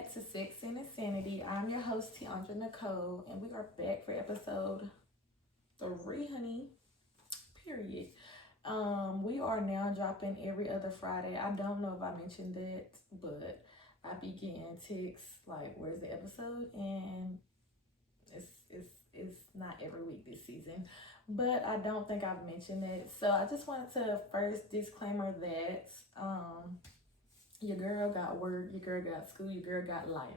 back to Sex and Insanity. I'm your host, Tiandra Nicole, and we are back for episode 3, honey. Period. We are now dropping every other Friday. I don't know if I mentioned that, but I began texts like, "Where's the episode?" And it's not every week this season, but I don't think I've mentioned it. So I just wanted to first disclaimer that your girl got work, your girl got school, your girl got life.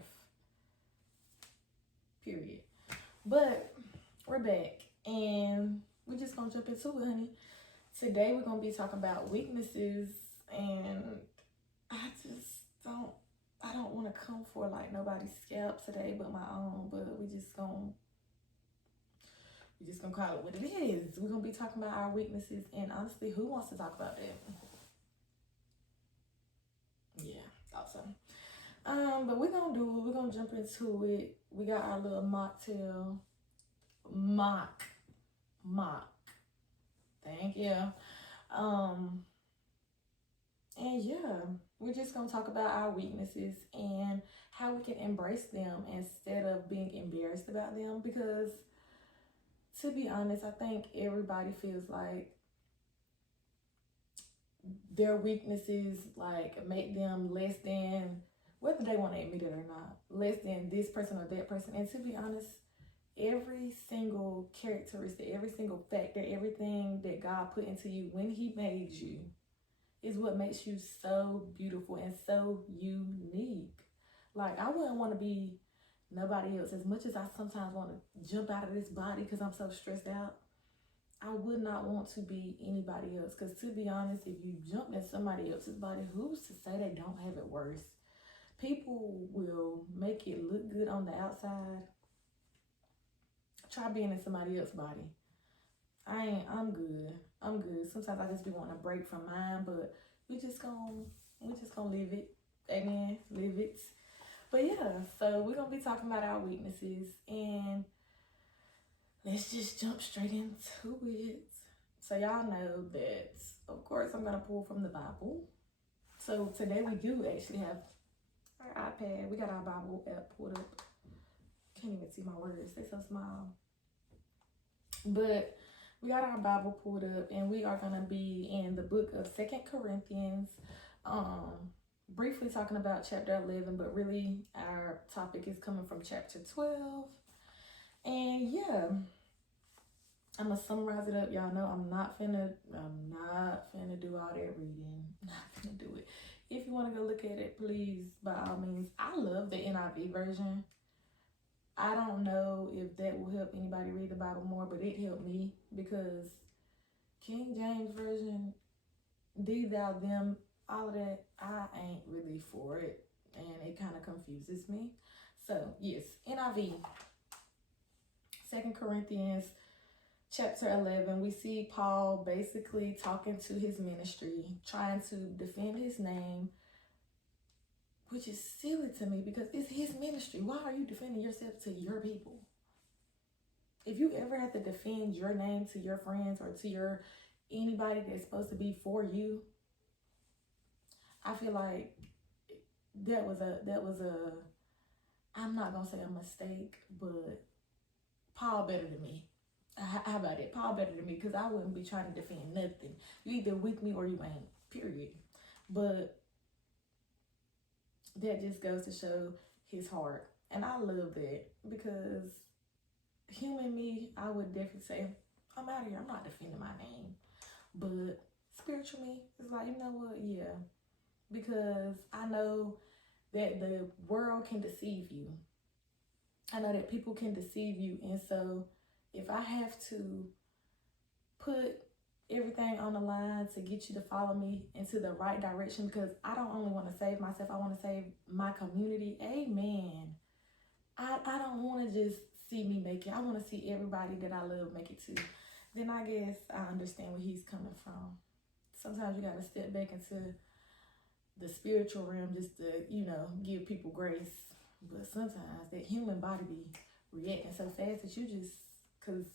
Period. But we're back and we're just gonna jump into it, honey. Today we're gonna be talking about weaknesses, and I don't want to come for like nobody's scalp today but my own, but we just gonna call it what it is. We're gonna be talking about our weaknesses, and honestly, who wants to talk about that? Yeah, thought so. But we're gonna do it. We're gonna jump into it. We got our little mocktail. Mock. Thank you. And yeah, we're just gonna talk about our weaknesses and how we can embrace them instead of being embarrassed about them. Because to be honest, I think everybody feels like their weaknesses like make them less than, whether they want to admit it or not, less than this person or that person. And to be honest, every single characteristic, every single factor, everything that God put into you when He made you is what makes you so beautiful and so unique. Like, I wouldn't want to be nobody else. As much as I sometimes want to jump out of this body because I'm so stressed out, I would not want to be anybody else. Because to be honest, if you jump in somebody else's body, who's to say they don't have it worse? People will make it look good on the outside. Try being in somebody else's body. I'm good. Sometimes I just be wanting to break from mine, but we just gonna live it. Amen. Live it. But yeah, so we're gonna be talking about our weaknesses, and let's just jump straight into it. So y'all know that, of course, I'm gonna pull from the Bible. So today we do actually have our iPad. We got our Bible app pulled up. Can't even see my words. They're so small. But we got our Bible pulled up, and we are gonna be in the book of 2 Corinthians. Briefly talking about chapter 11, but really our topic is coming from chapter 12. And yeah, I'm gonna summarize it up. Y'all know I'm not finna do all that reading. Not finna do it. If you want to go look at it, please, by all means. I love the NIV version. I don't know if that will help anybody read the Bible more, but it helped me, because King James version, thee, thou, them, all of that, I ain't really for it, and it kind of confuses me. So yes, NIV, 2 Corinthians chapter 11, we see Paul basically talking to his ministry, trying to defend his name, which is silly to me because it's his ministry. Why are you defending yourself to your people? If you ever have to defend your name to your friends or to anybody that's supposed to be for you, I feel like that was a I'm not gonna say a mistake, but Paul better than me. How about it? Paul better than me, because I wouldn't be trying to defend nothing. You either with me or you ain't, period. But that just goes to show his heart. And I love that, because human me, I would definitely say, I'm out of here. I'm not defending my name. But spiritual me is like, you know what? Yeah. Because I know that the world can deceive you. I know that people can deceive you. And so if I have to put everything on the line to get you to follow me into the right direction, because I don't only want to save myself, I want to save my community. Amen. I don't want to just see me make it. I want to see everybody that I love make it too. Then I guess I understand where he's coming from. Sometimes you got to step back into the spiritual realm just to, give people grace. But sometimes that human body be reacting so fast that you just, because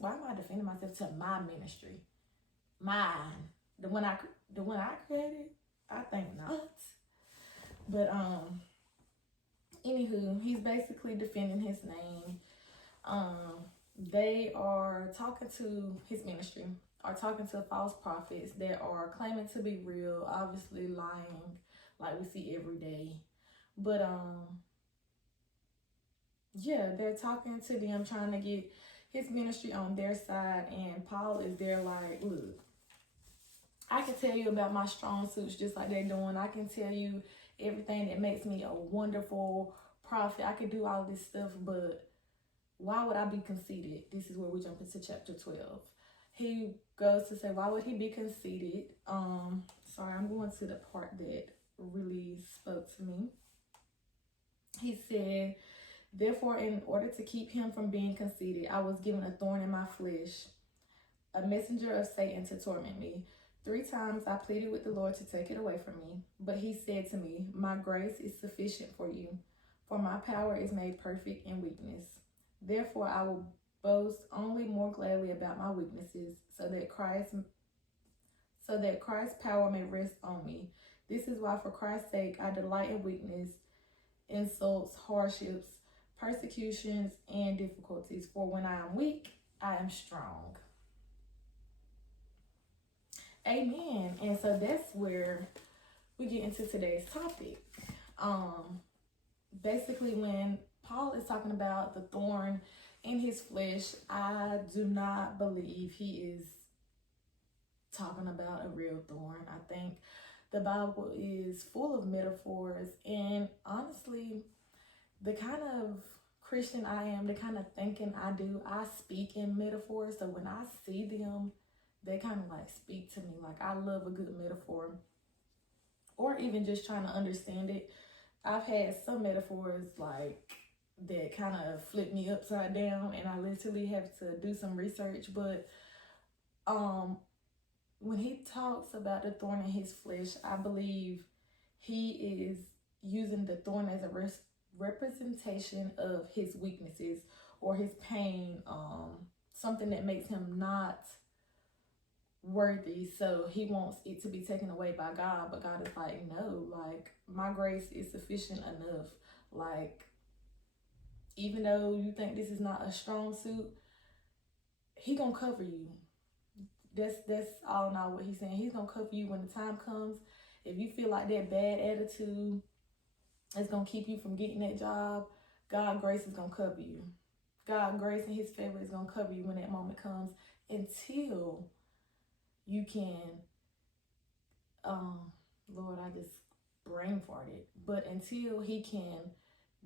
why am I defending myself to my ministry? Mine. The one I created? I think not. But Anywho, he's basically defending his name. They are talking to his ministry, are talking to false prophets that are claiming to be real, obviously lying, like we see every day. But yeah, they're talking to them, trying to get his ministry on their side, and Paul is there like, look, I can tell you about my strong suits just like they're doing. I can tell you everything that makes me a wonderful prophet. I can do all this stuff, but why would I be conceited? This is where we jump into chapter 12. He goes to say, why would he be conceited? Sorry, I'm going to the part that really spoke to me. He said, therefore, in order to keep him from being conceited, I was given a thorn in my flesh, a messenger of Satan to torment me. 3 times I pleaded with the Lord to take it away from me, but he said to me, my grace is sufficient for you, for my power is made perfect in weakness. Therefore, I will boast only more gladly about my weaknesses, so that Christ's power may rest on me. This is why, for Christ's sake, I delight in weakness, insults, hardships, persecutions, and difficulties. For when I am weak, I am strong. Amen. And so that's where we get into today's topic. Basically, when Paul is talking about the thorn in his flesh, I do not believe he is talking about a real thorn. I think the Bible is full of metaphors, and honestly, the kind of Christian I am, the kind of thinking I do, I speak in metaphors. So when I see them, they kind of like speak to me. Like, I love a good metaphor, or even just trying to understand it. I've had some metaphors like that kind of flip me upside down, and I literally have to do some research. But when he talks about the thorn in his flesh, I believe he is using the thorn as a representation of his weaknesses or his pain, something that makes him not worthy. So he wants it to be taken away by God, but God is like, no, like, my grace is sufficient enough. Like, even though you think this is not a strong suit, he gonna cover you. That's all in all what he's saying. He's gonna cover you when the time comes. If you feel like that bad attitude is gonna keep you from getting that job, God's grace is gonna cover you. God's grace and his favor is gonna cover you when that moment comes, until you can, Lord, I just brain farted, but until he can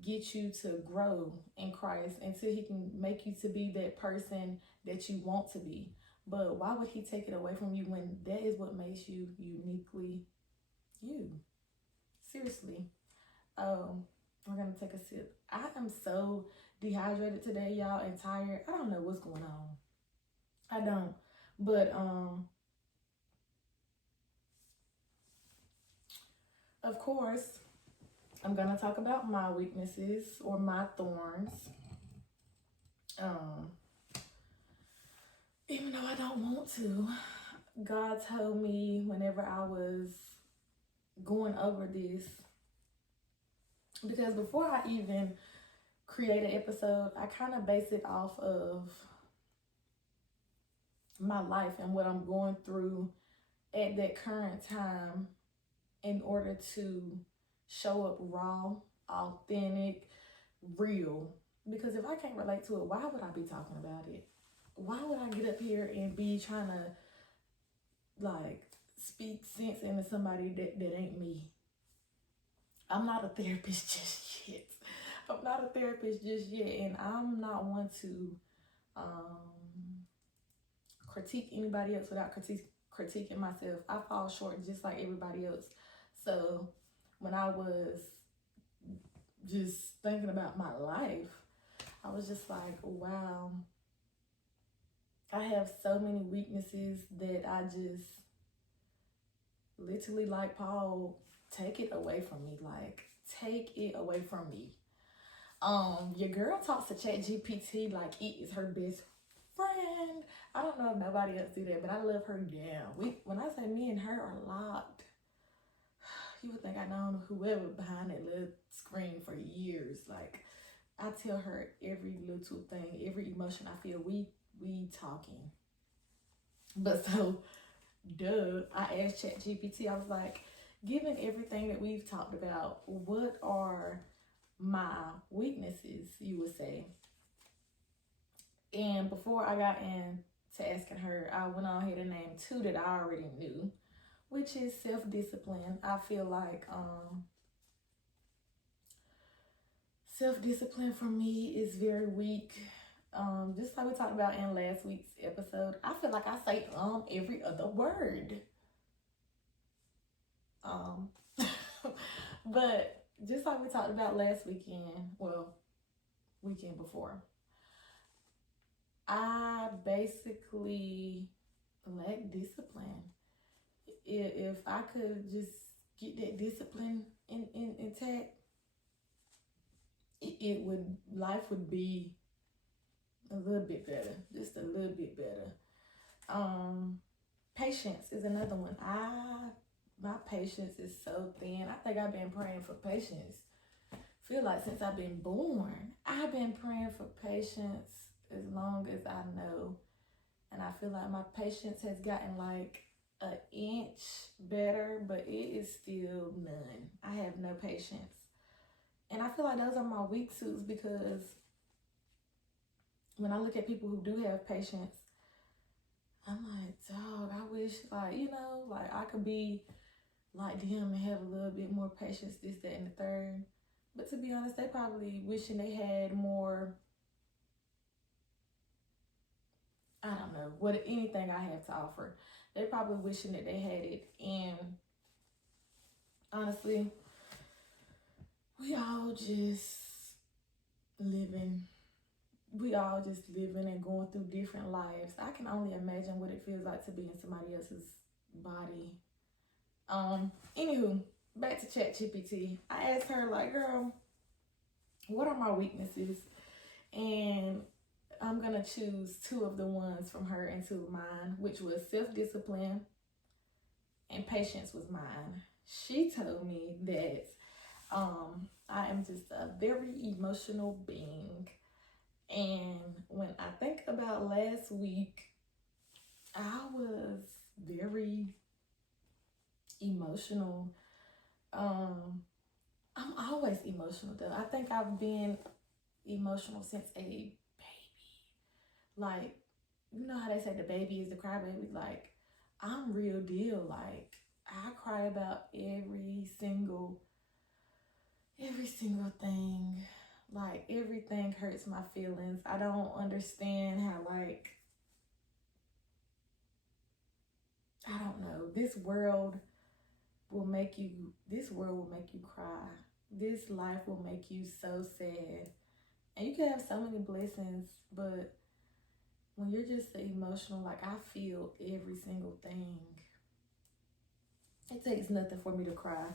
get you to grow in Christ, until he can make you to be that person that you want to be. But why would he take it away from you when that is what makes you uniquely you? Seriously. We're gonna take a sip. I am so dehydrated today, y'all, and tired. I don't know what's going on. I don't. But of course, I'm gonna talk about my weaknesses or my thorns. Even though I don't want to, God told me whenever I was going over this, because before I even create an episode, I kind of base it off of my life and what I'm going through at that current time, in order to show up raw, authentic, real. Because if I can't relate to it, why would I be talking about it? Why would I get up here and be trying to like speak sense into somebody that ain't me? I'm not a therapist just yet. I'm not a therapist just yet, and I'm not one to critique anybody else without critiquing myself. I fall short just like everybody else. So when I was just thinking about my life, I was just like, wow, I have so many weaknesses that I just literally, like Paul, take it away from me. Like, take it away from me. Your girl talks to ChatGPT like it is her best friend. I don't know if nobody else do that, but I love her down. When I say me and her are locked, you would think I known whoever behind that little screen for years. Like, I tell her every little thing, every emotion I feel. We talking. But so, I asked ChatGPT, I was like, given everything that we've talked about, what are my weaknesses, you would say? And before I got into asking her, I went on ahead and named 2 that I already knew, which is self-discipline. I feel like self-discipline for me is very weak. Just like we talked about in last week's episode, I feel like I say every other word. But just like we talked about last weekend, well, weekend before, I basically lack discipline. If I could just get that discipline intact, life would be a little bit better, just a little bit better. Patience is another one. My patience is so thin. I think I've been praying for patience. Feel like since I've been born, I've been praying for patience as long as I know. And I feel like my patience has gotten like an inch better, but it is still none. I have no patience. And I feel like those are my weak suits, because when I look at people who do have patience, I'm like, dog, I wish, like, like I could be like them and have a little bit more patience, this, that, and the third. But to be honest, they probably wishing they had more, I don't know, anything I have to offer. They probably wishing that they had it. And honestly, we all just living and going through different lives. I can only imagine what it feels like to be in somebody else's body. Anywho, back to ChatGPT. I asked her, like, girl, what are my weaknesses? And I'm gonna choose 2 of the ones from her and 2 of mine, which was self-discipline and patience was mine. She told me that I am just a very emotional being. And when I think about last week, I was very emotional. I'm always emotional though. I think I've been emotional since a baby. Like, you know how they say the baby is the crybaby? Like, I'm real deal. Like, I cry about every single thing. Like, everything hurts my feelings. I don't understand how, like, I don't know, this world will make you cry. This life will make you so sad. And you can have so many blessings, but when you're just emotional, like, I feel every single thing. It takes nothing for me to cry.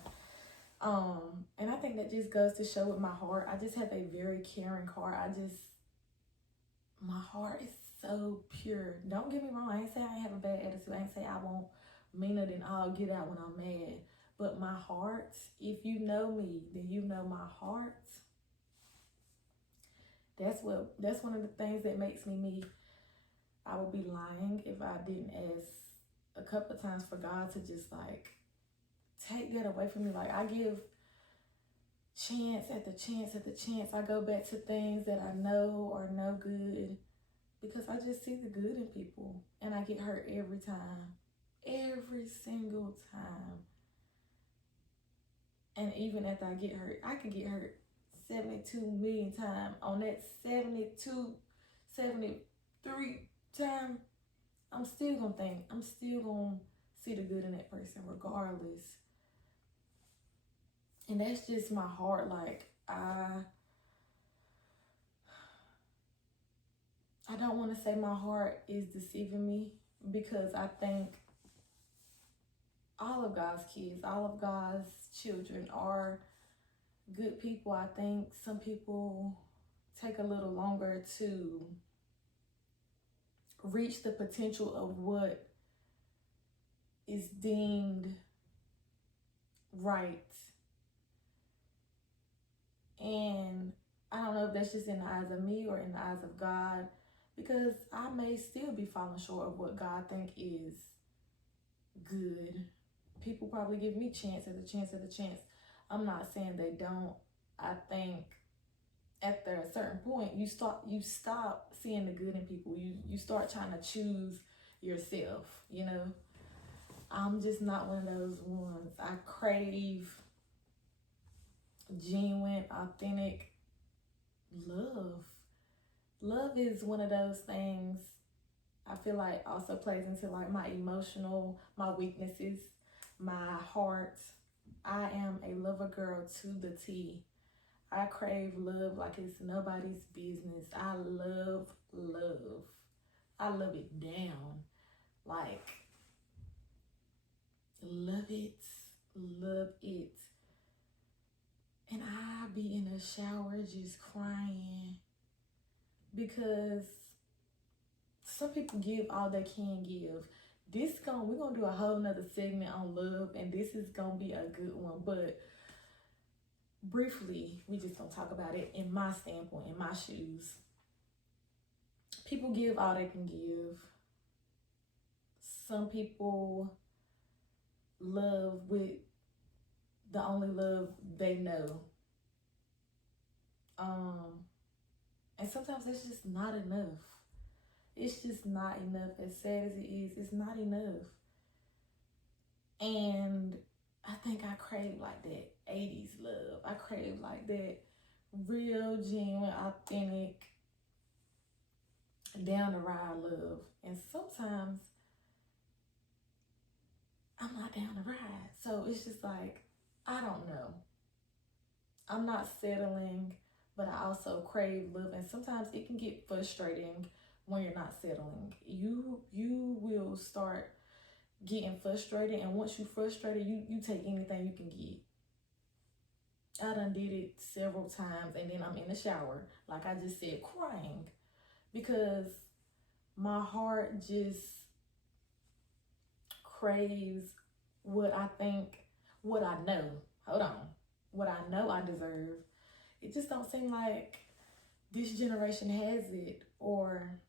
And I think that just goes to show with my heart. I just have a very caring heart. My heart is so pure. Don't get me wrong. I ain't say I have a bad attitude. I ain't say I won't mean it and I'll get out when I'm mad. But my heart, if you know me, then you know my heart. That's one of the things that makes me me. I would be lying if I didn't ask a couple of times for God to just, like, take that away from me. Like, I give chance after chance after chance. I go back to things that I know are no good because I just see the good in people, and I get hurt every time. Every single time. And even after I get hurt, I could get hurt 72 million times. On that 73 time, I'm still gonna see the good in that person regardless. And that's just my heart. Like, I don't want to say my heart is deceiving me, because I think all of God's kids, all of God's children are good people. I think some people take a little longer to reach the potential of what is deemed right. And I don't know if that's just in the eyes of me or in the eyes of God, because I may still be falling short of what God think is good. People probably give me chance after chance after chance. I'm not saying they don't. I think after a certain point, you stop seeing the good in people. You start trying to choose yourself. You know, I'm just not one of those ones. I crave genuine, authentic love. Love is one of those things I feel like also plays into like my my weaknesses, my heart. I am a lover girl to the T. I crave love like it's nobody's business. I love love. I love it down. Like, love it. Love it. And I be in the shower just crying because some people give all they can give. We're gonna do a whole nother segment on love, and this is gonna be a good one. But briefly, we just gonna talk about it in my standpoint, in my shoes. People give all they can give. Some people love with the only love they know. And sometimes that's just not enough. It's just not enough. As sad as it is, it's not enough. And I think I crave like that 80s love. I crave like that real, genuine, authentic, down the ride love. And sometimes I'm not down the ride. So it's just like, I don't know. I'm not settling, but I also crave love. And sometimes it can get frustrating when you're not settling. You will start getting frustrated, and once you're frustrated, you take anything you can get. I done did it several times, and then I'm in the shower, like I just said, crying, because my heart just craves what I know. Hold on. What I know I deserve. It just don't seem like this generation has it, or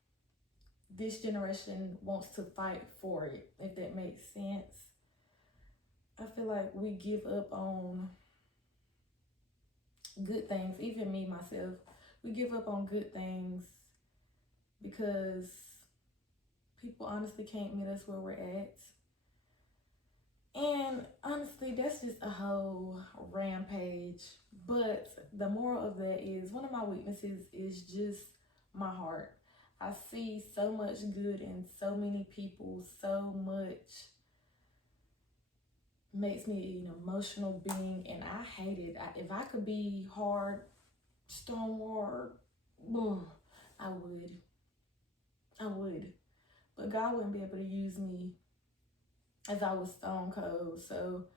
this generation wants to fight for it, if that makes sense. I feel like we give up on good things, even me, myself. We give up on good things because people honestly can't meet us where we're at. And honestly, that's just a whole rampage. But the moral of that is, one of my weaknesses is just my heart. I see so much good in so many people. So much makes me an emotional being, and I hate it. If I could be hard, stone hard, I would. But God wouldn't be able to use me as I was stone cold. So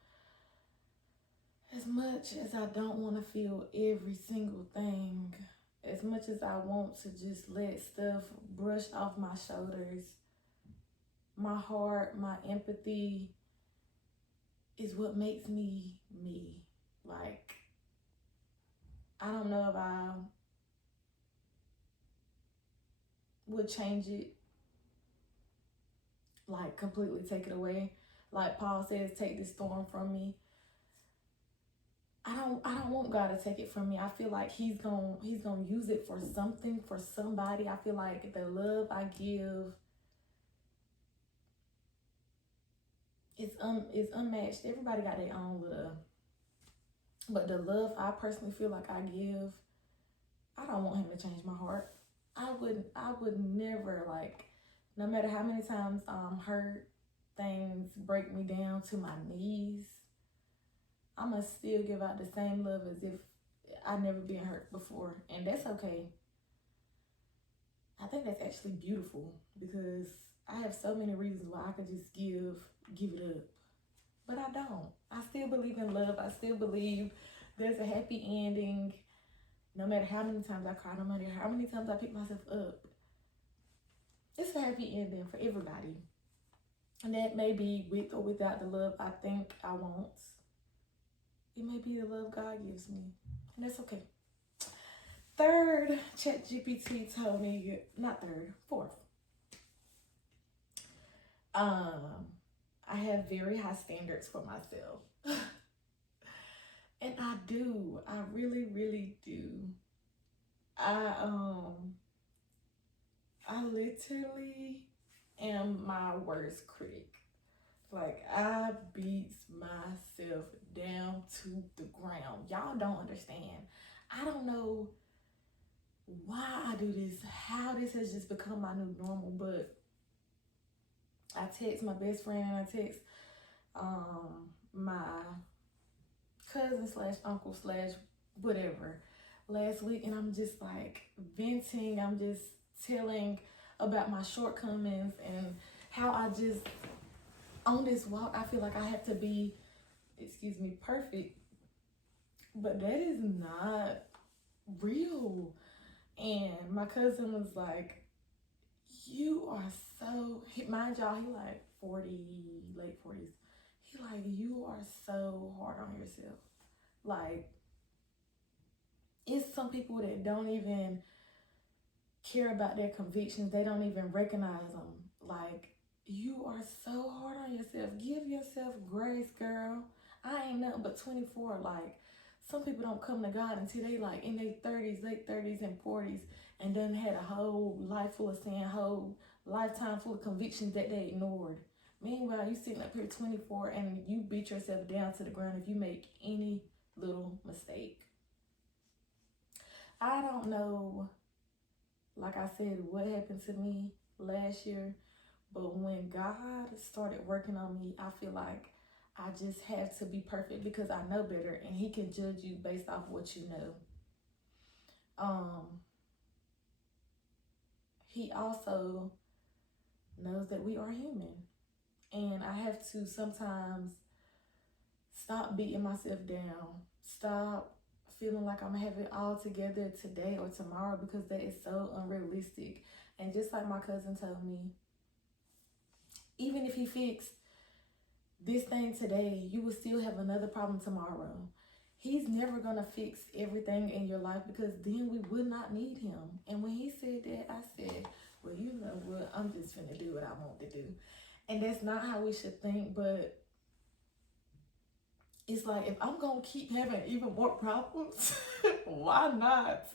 as much as I don't want to feel every single thing, as much as I want to just let stuff brush off my shoulders, my heart, my empathy is what makes me me. Like, I don't know if I would change it, like completely take it away. Like Paul says, take this thorn from me. I don't want God to take it from me. I feel like he's gonna use it for something, for somebody. I feel like the love I give is unmatched. Everybody got their own little, but the love I personally feel like I give, I don't want him to change my heart. I would never, like, no matter how many times I'm hurt, things break me down to my knees, I'ma still give out the same love as if I never been hurt before. And that's okay. I think that's actually beautiful, because I have so many reasons why I could just give it up. But I don't. I still believe in love. I still believe there's a happy ending. No matter how many times I cry, no matter how many times I pick myself up, it's a happy ending for everybody. And that may be with or without the love I think I want. It may be the love God gives me. And that's okay. Third, ChatGPT told me, not third, fourth. I have very high standards for myself. And I do. I really, really do. I literally am my worst critic. Like, I beat myself down to the ground. Y'all don't understand. I don't know why I do this, how this has just become my new normal, but I text my best friend, I text my cousin slash uncle slash whatever last week, and I'm just like venting. I'm just telling about my shortcomings and how I just, on this walk, I feel like I have to be, perfect, but that is not real. And my cousin was like, you are so, mind y'all, he like 40, late 40s. He like, you are so hard on yourself. Like, it's some people that don't even care about their convictions. They don't even recognize them. Like, you are so hard on yourself. Give yourself grace, girl. I ain't nothing but 24. Like, some people don't come to God until they like in their 30s, late 30s and 40s, and then had a whole life full of sin, whole lifetime full of convictions that they ignored. Meanwhile, you sitting up here 24 and you beat yourself down to the ground if you make any little mistake. I don't know, like I said, what happened to me last year, but when God started working on me, I feel like I just have to be perfect because I know better, and He can judge you based off what you know. He also knows that we are human, and I have to sometimes stop beating myself down, stop feeling like I'm gonna have it all together today or tomorrow, because that is so unrealistic. And just like my cousin told me, even if he fixed this thing today, you will still have another problem tomorrow. He's never gonna fix everything in your life, because then we would not need him. And when he said that, I said, well, you know what, I'm just gonna do what I want to do. And that's not how we should think, but it's like, if I'm gonna keep having even more problems, why not?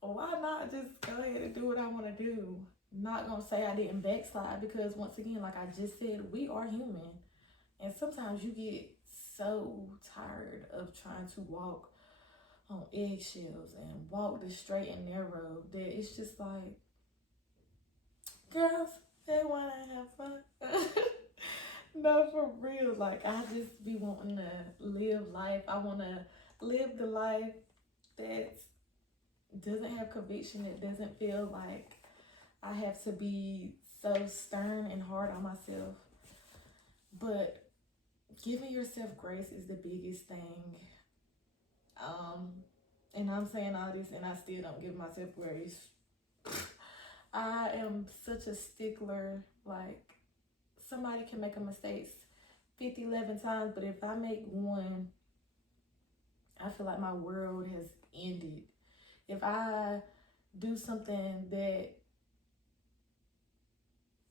Why not just go ahead and do what I want to do? I'm not gonna say I didn't backslide, because once again, like I just said, we are human. And sometimes you get so tired of trying to walk on eggshells and walk the straight and narrow that it's just like, girls, they want to have fun. No, for real. Like, I just be wanting to live life. I want to live the life that doesn't have conviction, that doesn't feel like I have to be so stern and hard on myself. But giving yourself grace is the biggest thing. And I'm saying all this and I still don't give myself grace. I am such a stickler. Like, somebody can make a mistake 50, 11 times, but if I make one, I feel like my world has ended. If I do something that,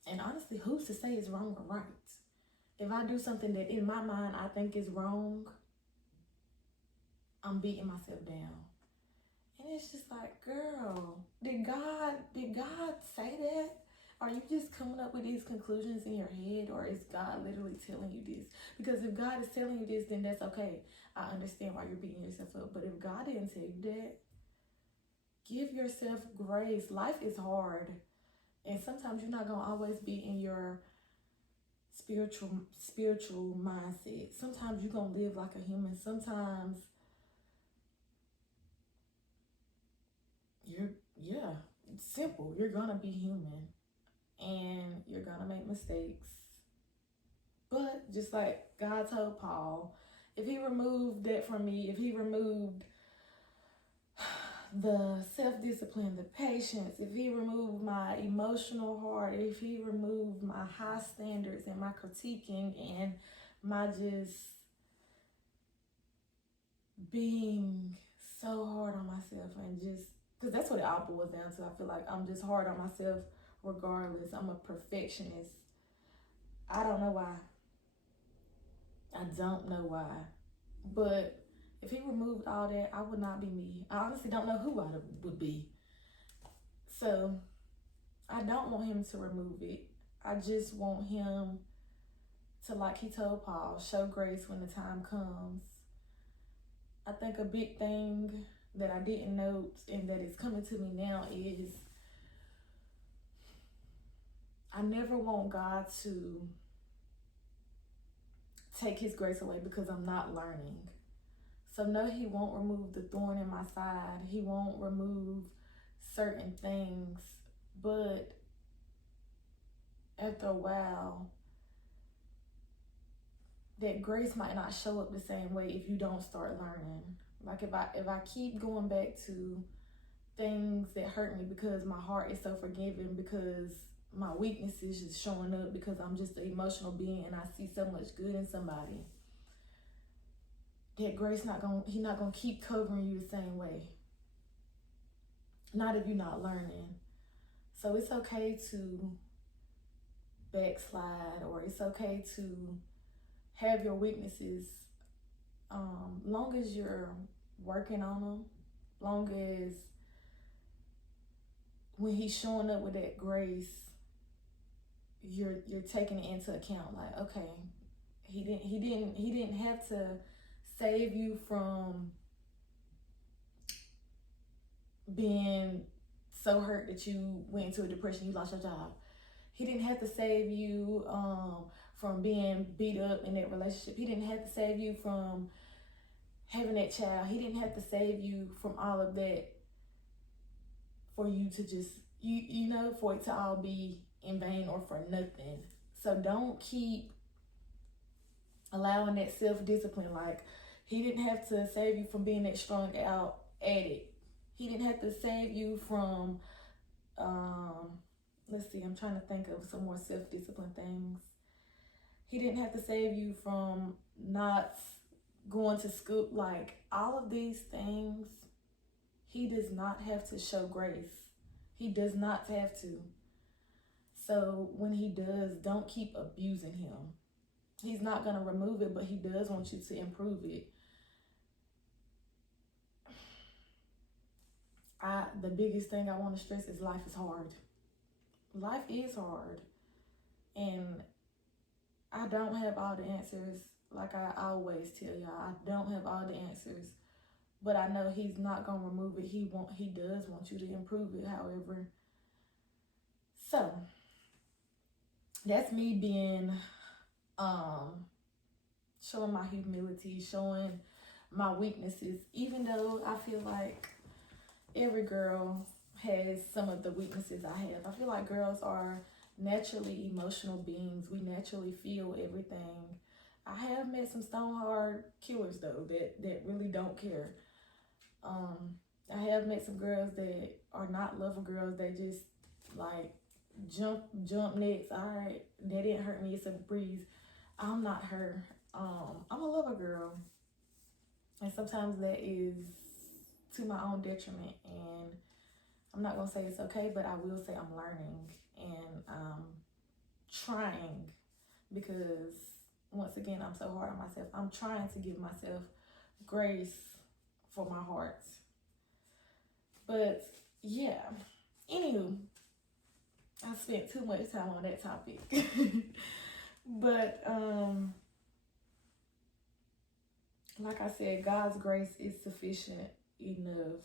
and honestly, who's to say it's wrong or right? If I do something that in my mind I think is wrong, I'm beating myself down. And it's just like, girl, did God say that? Are you just coming up with these conclusions in your head, or is God literally telling you this? Because if God is telling you this, then that's okay. I understand why you're beating yourself up. But if God didn't tell you that, give yourself grace. Life is hard. And sometimes you're not going to always be in your spiritual mindset. Sometimes you're going to live like a human. Sometimes it's simple. You're going to be human. And you're going to make mistakes. But just like God told Paul, if He removed that from me, if He removed the self-discipline, the patience, if He removed my emotional heart, if He removed my high standards and my critiquing and my just being so hard on myself, and just because that's what it all boils down to. I feel like I'm just hard on myself regardless. I'm a perfectionist. I don't know why. I don't know why. But if he removed all that, I would not be me. I honestly don't know who I would be. So I don't want him to remove it. I just want him to, like he told Paul, show grace when the time comes. I think a big thing that I didn't note and that is coming to me now is I never want God to take his grace away because I'm not learning. So no, he won't remove the thorn in my side. He won't remove certain things. But after a while, that grace might not show up the same way if you don't start learning. Like if I keep going back to things that hurt me because my heart is so forgiving, because my weaknesses is showing up, because I'm just an emotional being and I see so much good in somebody, that grace he's not gonna keep covering you the same way. Not if you're not learning. So it's okay to backslide, or it's okay to have your weaknesses, long as you're working on them, long as when he's showing up with that grace, you're taking it into account. Like, okay, he didn't have to save you from being so hurt that you went into a depression, you lost your job. He didn't have to save you from being beat up in that relationship. He didn't have to save you from having that child. He didn't have to save you from all of that for you to just, you know, for it to all be in vain or for nothing. So don't keep allowing that self-discipline. Like, he didn't have to save you from being that strong out addict. He didn't have to save you from, let's see, I'm trying to think of some more self-discipline things. He didn't have to save you from not going to school. Like, all of these things, he does not have to show grace. He does not have to. So when he does, don't keep abusing him. He's not going to remove it, but he does want you to improve it. The biggest thing I want to stress is life is hard. Life is hard. And I don't have all the answers. Like I always tell y'all, I don't have all the answers. But I know he's not going to remove it. He does want you to improve it, however. So, that's me being, showing my humility, showing my weaknesses, even though I feel like every girl has some of the weaknesses I have. I feel like girls are naturally emotional beings. We naturally feel everything. I have met some stone hard killers though that really don't care. I have met some girls that are not lover girls. They just like jump next. All right, that didn't hurt me. It's a breeze. I'm not her. I'm a lover girl, and sometimes that is to my own detriment. And I'm not gonna say it's okay, but I will say I'm learning and trying, because once again, I'm so hard on myself. I'm trying to give myself grace for my heart. But yeah, anywho, I spent too much time on that topic. But like I said, God's grace is sufficient enough,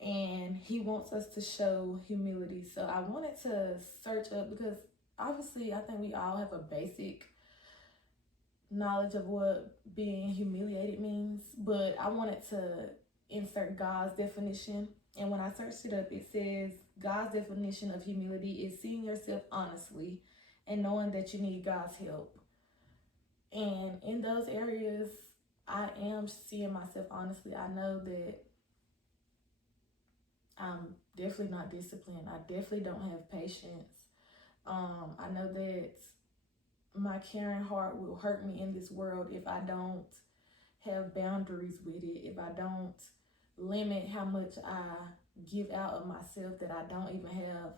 and he wants us to show humility. So I wanted to search up, because obviously I think we all have a basic knowledge of what being humiliated means, but I wanted to insert God's definition. And when I searched it up, it says God's definition of humility is seeing yourself honestly and knowing that you need God's help. And in those areas, I am seeing myself honestly. I know that I'm definitely not disciplined. I definitely don't have patience. I know that my caring heart will hurt me in this world if I don't have boundaries with it, if I don't limit how much I give out of myself, that I don't even have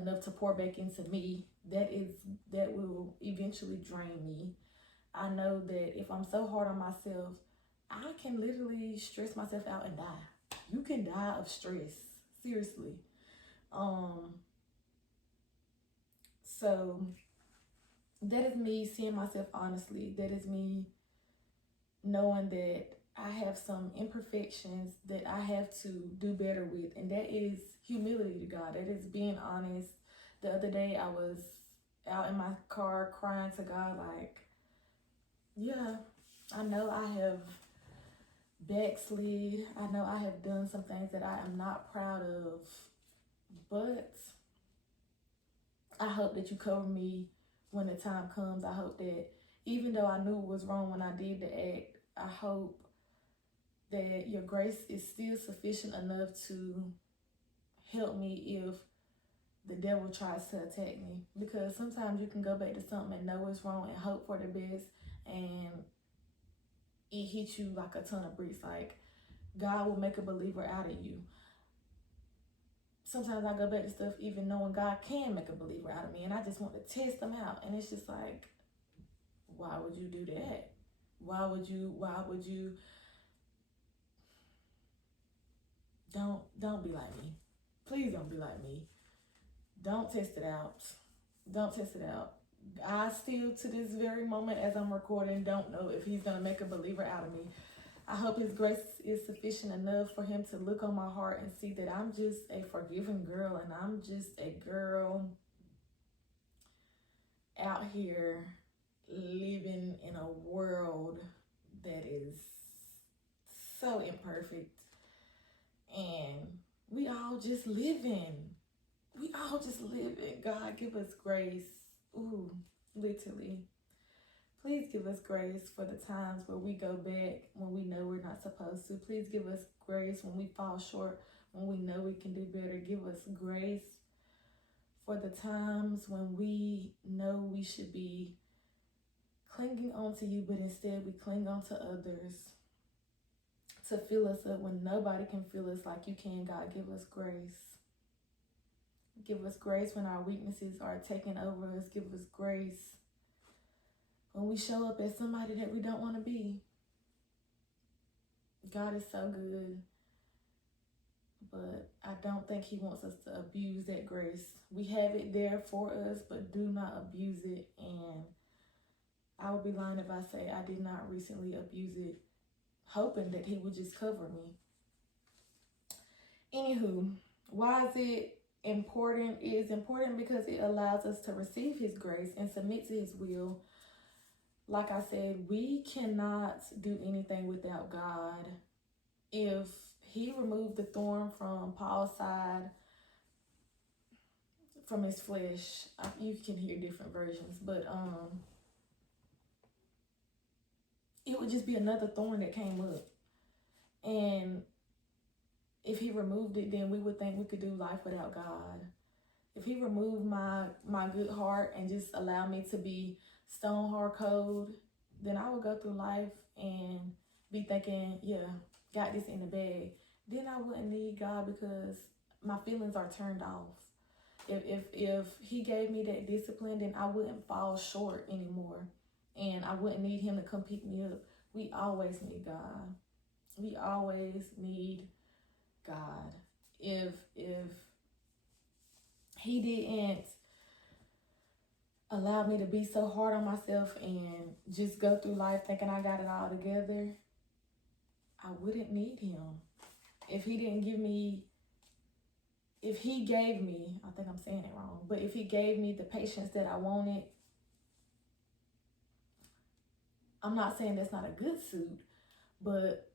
enough to pour back into me, that will eventually drain me. I know that if I'm so hard on myself, I can literally stress myself out and die. You can die of stress, seriously. So that is me seeing myself honestly. That is me knowing that I have some imperfections that I have to do better with. And that is humility to God. That is being honest. The other day I was out in my car crying to God, like, yeah, I know I have backslid. I know I have done some things that I am not proud of. But I hope that you cover me when the time comes. I hope that even though I knew it was wrong when I did the act, I hope that your grace is still sufficient enough to help me if the devil tries to attack me. Because sometimes you can go back to something and know it's wrong and hope for the best, and it hits you like a ton of bricks. Like, God will make a believer out of you. Sometimes I go back to stuff even knowing God can make a believer out of me, and I just want to test them out. And it's just like, why would you do that? Why would you don't be like me. Please don't be like me. Don't test it out. Don't test it out. I still, to this very moment as I'm recording, don't know if he's going to make a believer out of me. I hope his grace is sufficient enough for him to look on my heart and see that I'm just a forgiving girl, and I'm just a girl out here living in a world that is so imperfect, and we all just living. God, give us grace. Ooh, literally. Please give us grace for the times where we go back when we know we're not supposed to. Please give us grace when we fall short, when we know we can do better. Give us grace for the times when we know we should be clinging on to you, but instead we cling on to others to fill us up when nobody can fill us like you can. God, give us grace. Give us grace when our weaknesses are taking over us. Give us grace when we show up as somebody that we don't want to be. God is so good, but I don't think he wants us to abuse that grace. We have it there for us, but do not abuse it. And I would be lying if I say I did not recently abuse it, hoping that he would just cover me. Anywho, why is it important? It is important because it allows us to receive his grace and submit to his will. Like I said, we cannot do anything without God. If he removed the thorn from Paul's side, from his flesh, you can hear different versions, but it would just be another thorn that came up. And if he removed it, then we would think we could do life without God. If he removed my good heart and just allowed me to be stone hard cold, then I would go through life and be thinking, yeah, got this in the bag. Then I wouldn't need God because my feelings are turned off. If he gave me that discipline, then I wouldn't fall short anymore, and I wouldn't need him to come pick me up. We always need God. We always need God. If he didn't allow me to be so hard on myself and just go through life thinking I got it all together, I wouldn't need him. If he didn't give me, if he gave me, I think I'm saying it wrong, but if he gave me the patience that I wanted, I'm not saying that's not a good suit, but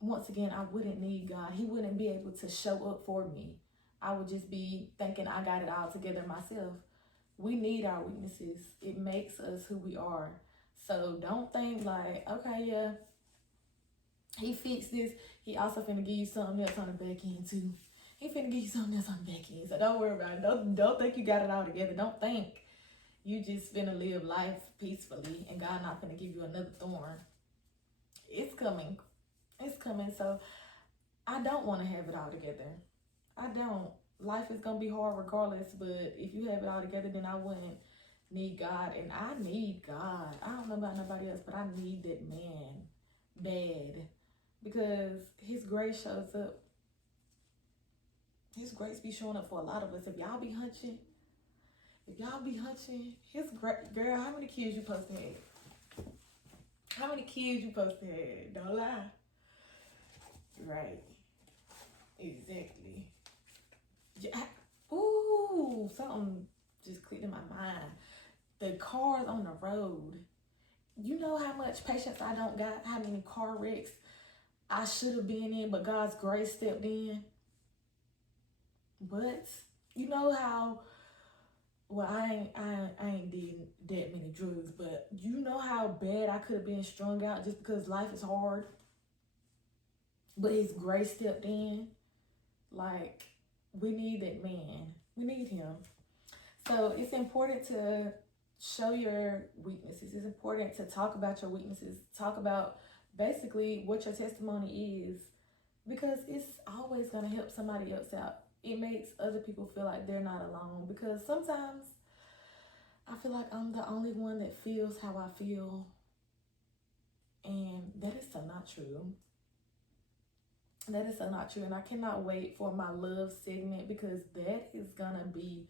once again, I wouldn't need God. He wouldn't be able to show up for me. I would just be thinking I got it all together myself. We need our weaknesses. It makes us who we are. So don't think like, okay, yeah, he fixed this. He also finna give you something else on the back end too. He finna give you something else on the back end. So don't worry about it. Don't think you got it all together. Don't think you just finna live life peacefully and God not finna give you another thorn. It's coming. It's coming. So I don't want to have it all together. I don't. Life is going to be hard regardless, but if you have it all together, then I wouldn't need God. And I need God. I don't know about nobody else, but I need that man bad, because his grace shows up. His grace be showing up for a lot of us. If y'all be hunching, his girl, how many kids you supposed to have? How many kids you supposed to have? Don't lie. Right. Exactly. Yeah. Ooh, something just clicked in my mind. The cars on the road. You know how much patience I don't got? How many car wrecks I should have been in, but God's grace stepped in? But you know how, well, I ain't did that many drugs, but you know how bad I could have been strung out just because life is hard? But his grace stepped in. Like, we need that man. We need him. So it's important to show your weaknesses. It's important to talk about your weaknesses. Talk about basically what your testimony is, because it's always going to help somebody else out. It makes other people feel like they're not alone, because sometimes I feel like I'm the only one that feels how I feel. And that is so not true. That is so not true. And I cannot wait for my love segment, because that is going to be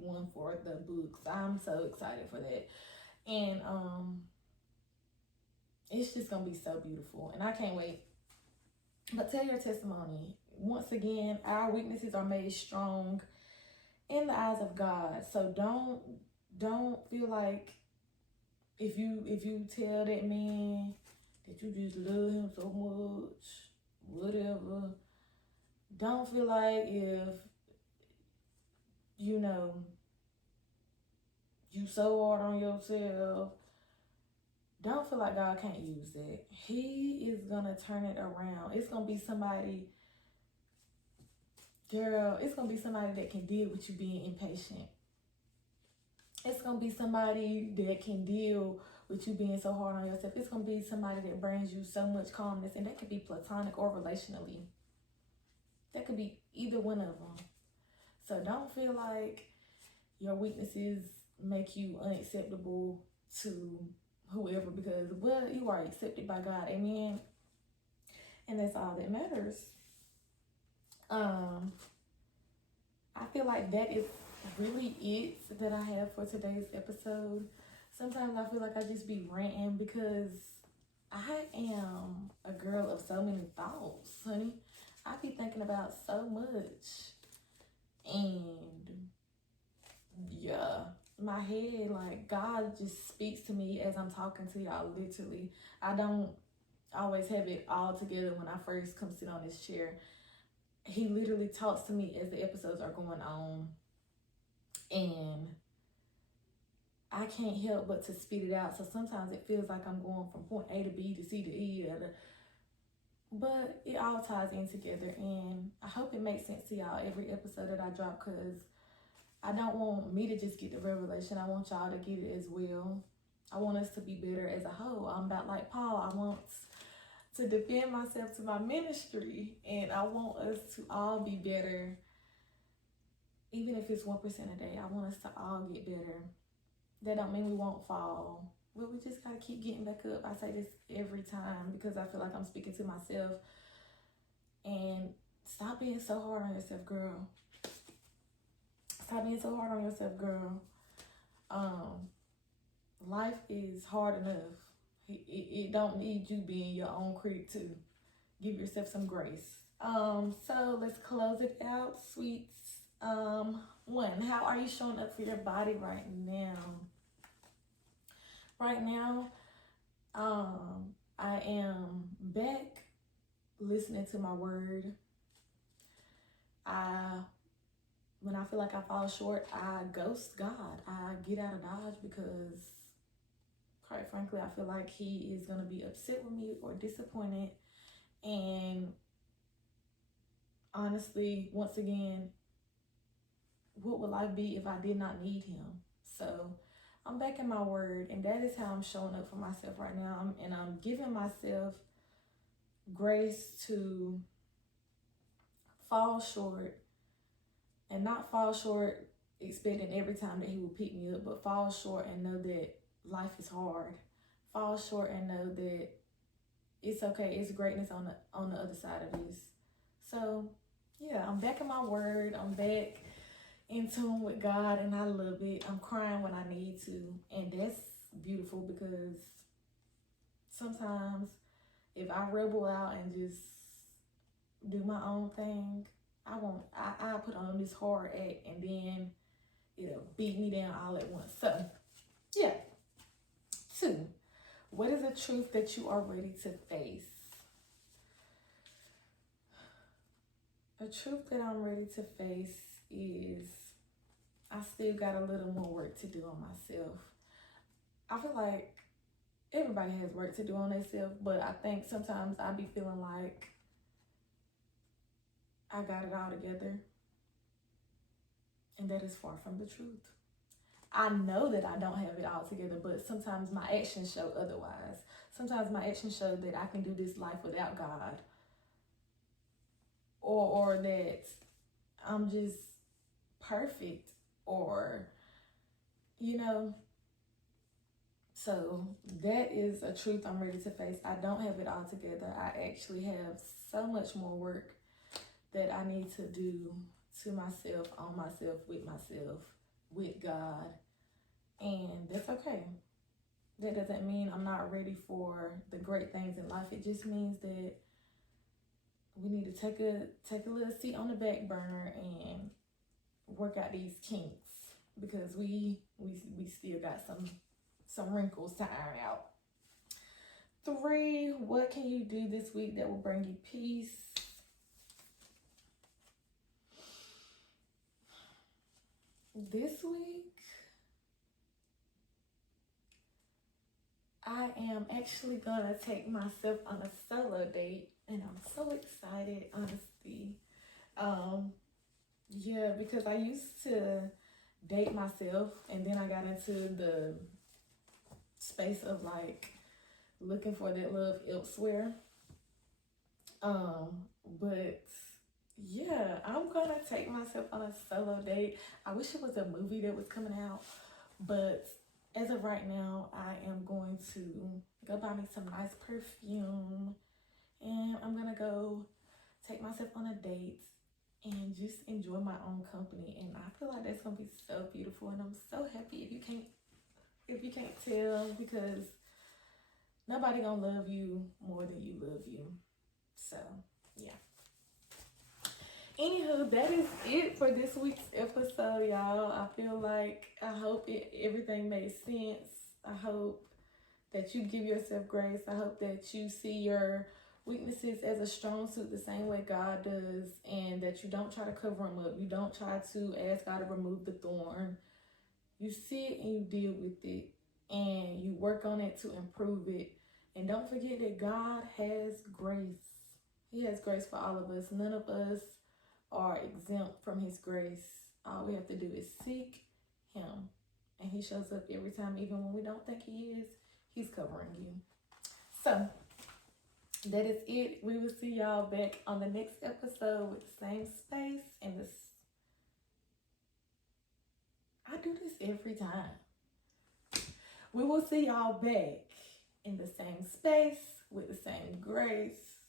one for the books. I'm so excited for that. And it's just going to be so beautiful. And I can't wait. But tell your testimony. Once again, our weaknesses are made strong in the eyes of God. So don't feel like if you tell that man that you just love him so much, whatever, don't feel like if, you know, you so hard on yourself, don't feel like God can't use that. He is going to turn it around. It's going to be somebody, girl, it's going to be somebody that can deal with you being impatient. It's going to be somebody that can deal with you being so hard on yourself. It's going to be somebody that brings you so much calmness, and that could be platonic or relationally. That could be either one of them. So don't feel like your weaknesses make you unacceptable to whoever, because, well, you are accepted by God. Amen. And that's all that matters. I feel like that is really it that I have for today's episode. Sometimes I feel like I just be ranting, because I am a girl of so many thoughts, honey. I be thinking about so much. And yeah, my head, like, God just speaks to me as I'm talking to y'all, literally. I don't always have it all together when I first come sit on this chair. He literally talks to me as the episodes are going on, and I can't help but to spit it out. So sometimes it feels like I'm going from point A to B to C to E, but it all ties in together, and I hope it makes sense to y'all every episode that I drop, because I don't want me to just get the revelation. I want y'all to get it as well. I want us to be better as a whole. I'm about like Paul. I want to defend myself to my ministry, and I want us to all be better. Even if it's 1% a day, I want us to all get better. That don't mean we won't fall, but we just gotta keep getting back up. I say this every time because I feel like I'm speaking to myself. And stop being so hard on yourself, girl. Stop being so hard on yourself, girl. Life is hard enough. It don't need you being your own critic too. Give yourself some grace. So let's close it out, sweets. One, how are you showing up for your body right now? Right now, I am back listening to my word. When I feel like I fall short, I ghost God. I get out of Dodge, because quite frankly, I feel like he is going to be upset with me or disappointed. And honestly, once again, what would life be if I did not need him? So I'm back in my word, and that is how I'm showing up for myself right now. I'm giving myself grace to fall short, and not fall short expecting every time that he will pick me up, but fall short and know that life is hard. Fall short and know that it's okay. It's greatness on the other side of this. So yeah, I'm back in my word. I'm back in tune with God, and I love it. I'm crying when I need to, and that's beautiful, because sometimes if I rebel out and just do my own thing, I put on this hard act, and then it'll beat me down all at once. So yeah. 2, what is a truth that you are ready to face? A truth that I'm ready to face is I still got a little more work to do on myself. I feel like everybody has work to do on themselves, but I think sometimes I be feeling like I got it all together, and that is far from the truth. I know that I don't have it all together, but sometimes my actions show otherwise. Sometimes my actions show that I can do this life without God, or that I'm just perfect, or so that is a truth I'm ready to face. I don't have it all together. I actually have so much more work that I need to do to myself, on myself, with God, and that's okay. That doesn't mean I'm not ready for the great things in life. It just means that we need to take a little seat on the back burner and work out these kinks, because we still got some wrinkles to iron out. 3, what can you do this week that will bring you peace? This week, I am actually gonna take myself on a solo date, and I'm so excited, honestly. Yeah, because I used to date myself, and then I got into the space of like looking for that love elsewhere. But yeah, I'm gonna take myself on a solo date. I wish it was a movie that was coming out, but as of right now, I am going to go buy me some nice perfume, and I'm gonna go take myself on a date and just enjoy my own company. And I feel like that's gonna be so beautiful, and I'm so happy. If you can't tell, because nobody gonna love you more than you love you. So yeah. Anywho, that is it for this week's episode, y'all. I hope everything made sense. I hope that you give yourself grace. I hope that you see your weaknesses as a strong suit the same way God does, and that you don't try to cover them up. You don't try to ask God to remove the thorn. You see it and you deal with it, and you work on it to improve it. And don't forget that God has grace. He has grace for all of us. None of us are exempt from his grace. All we have to do is seek him, and he shows up every time, even when we don't think he is. He's covering you. So that is it. We will see y'all back on the next episode with the same space and this. I do this every time. We will see y'all back in the same space with the same grace.